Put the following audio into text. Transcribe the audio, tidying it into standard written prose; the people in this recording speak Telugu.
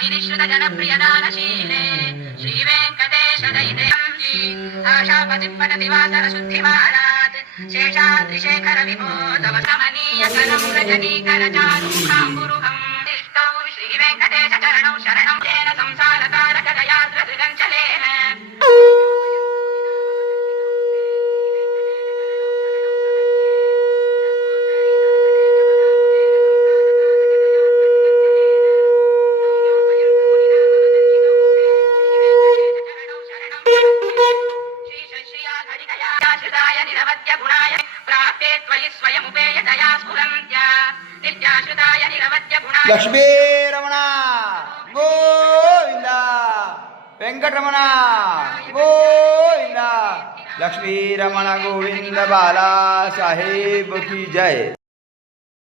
विनिश्रुत जनप्रियदानशीले श्रीवेङ्कटेश दैदेवी आशापतिपटति वासरशुद्धिमारात् शेषाद्रिशेखर विभो तव समनीयकरं रजनीकरचारुमुखाम्बुरुहं तिष्ठौ श्रीवेङ्कटेश चरणौ शरणं तेन संसारतारकदयाद्रसृगञ्चलेन లక్ష్మీ రమణ గోవింద వెంకటరమణ గోవింద లక్ష్మీ రమణ గోవింద బాలా సాహేబ్ की जय।